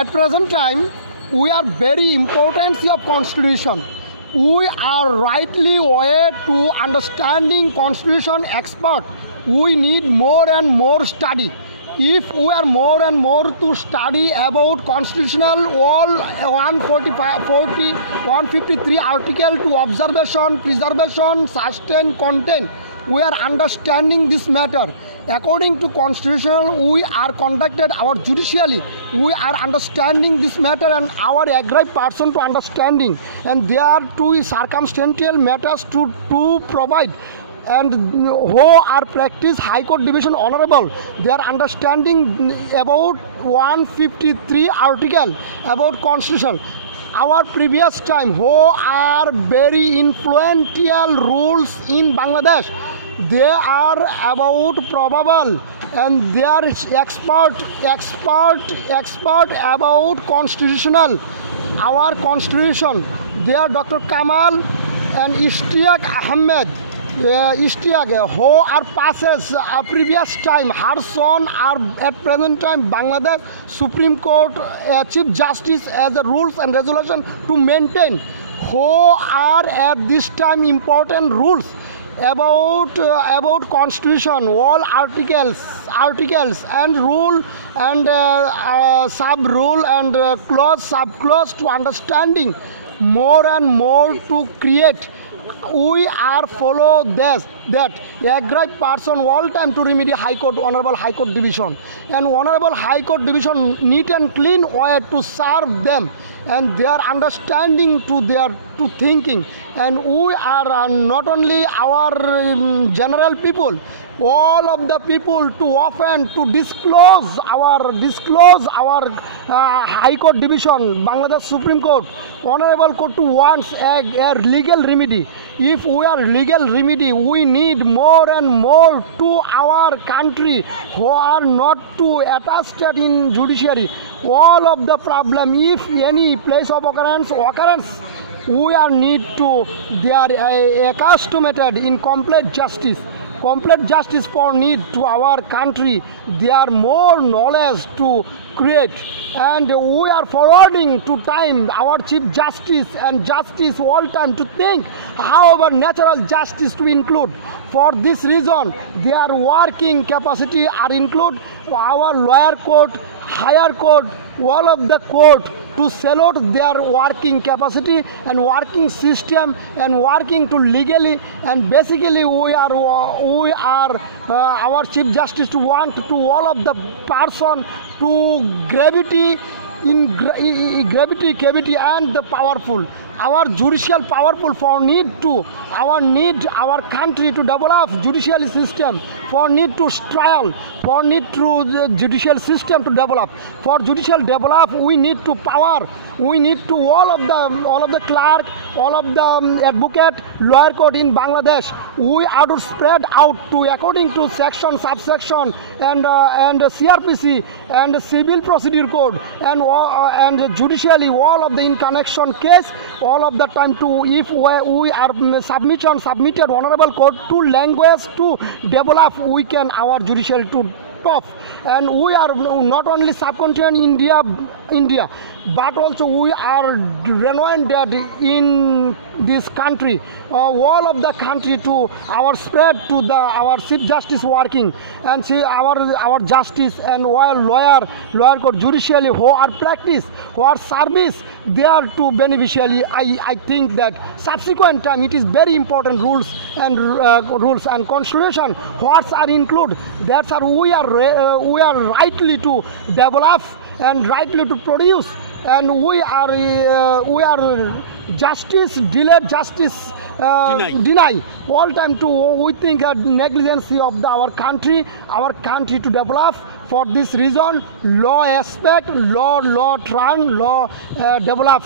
At present time, we are very importance of constitution. We are rightly way to understanding constitution expert. We need more and more study. If we are more and more to study about constitutional all 153 article to observation, preservation, sustain, content, we are understanding this matter. According to constitution, we are conducted our judicially. We are understanding this matter and our aggrieved person to understanding. And there are two circumstantial matters to provide. And who are practice High Court Division Honorable, they are understanding about 153 article about constitution. Our previous time, who are very influential rules in Bangladesh, they are about probable and they are expert about constitutional. Our constitution, they are Dr. Kamal and Ishtiaq Ahmed. Ishtiaq, who are passes previous time, her son are at present time Bangladesh Supreme Court Chief Justice as a rules and resolution to maintain. Who are at this time important rules about constitution, all articles and rule and sub rule and clause sub clause to understanding more and more to create. We are follow this that aggrieved person all time to remedy High Court, Honorable High Court Division, and Honorable High Court Division neat and clean way to serve them and their understanding to their to thinking. And we are not only our general people, all of the people to often to disclose our High Court Division, Bangladesh Supreme Court, Honorable Court to wants a legal remedy. If we are legal remedy, we need more and more to our country who are not to attached in judiciary. All of the problem, if any place of occurrence, we are need to they are accustomed in complete justice for need to our country. They are more knowledge to create, and we are forwarding to time our Chief Justice and Justice all time to think however natural justice to include. For this reason, their working capacity are include our lower court, higher court, all of the court to salute their working capacity and working system and working to legally. And basically we are our Chief Justice to want to all of the person to gravity cavity and the powerful. Our judicial powerful for need our country to develop judicial system, for need to trial, for need to the judicial system to develop. For judicial develop, we need to power, we need to all of the clerk, all of the advocate, lower court in Bangladesh. We are to spread out to according to section, subsection, and CRPC and civil procedure code and judicially all of the in connection case. All of the time to if we are submitted honorable court to language to develop, we can our judicial to top. And we are not only subcontinent India, but also we are renowned in this country, all of the country to our spread to the our Chief Justice working and see our justice and while lower court judicially who are practice, who are service, they are to beneficially. I think that subsequent time it is very important rules and constitution what are include. That's are we are rightly to develop and rightly to produce. And we are justice delayed, justice deny all time to we think negligence of our country to develop. For this reason, law aspect, law turn, law develop.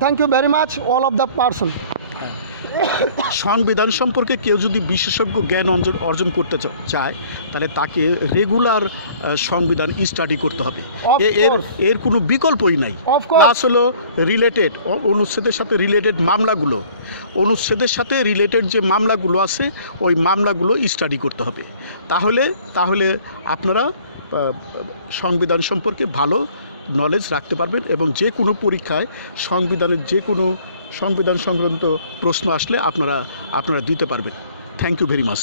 Thank you very much, all of the person. সংবিধান সম্পর্কে কেউ যদি বিশেষজ্ঞ জ্ঞান অর্জন করতে চায় তাহলে তাকে রেগুলার সংবিধান স্টাডি করতে হবে, এর কোনো বিকল্পই নাই। প্লাস হলো রিলেটেড অনুচ্ছেদের সাথে রিলেটেড মামলাগুলো অনুচ্ছেদের সাথে রিলেটেড যে মামলাগুলো আছে ওই মামলাগুলো স্টাডি করতে হবে। তাহলে আপনারা সংবিধান সম্পর্কে ভালো নলেজ রাখতে পারবেন এবং যে কোনো পরীক্ষায় সংবিধানের যে কোনো সংবিধান সংক্রান্ত প্রশ্ন আসলে আপনারা দিতে পারবেন। Thank you very much.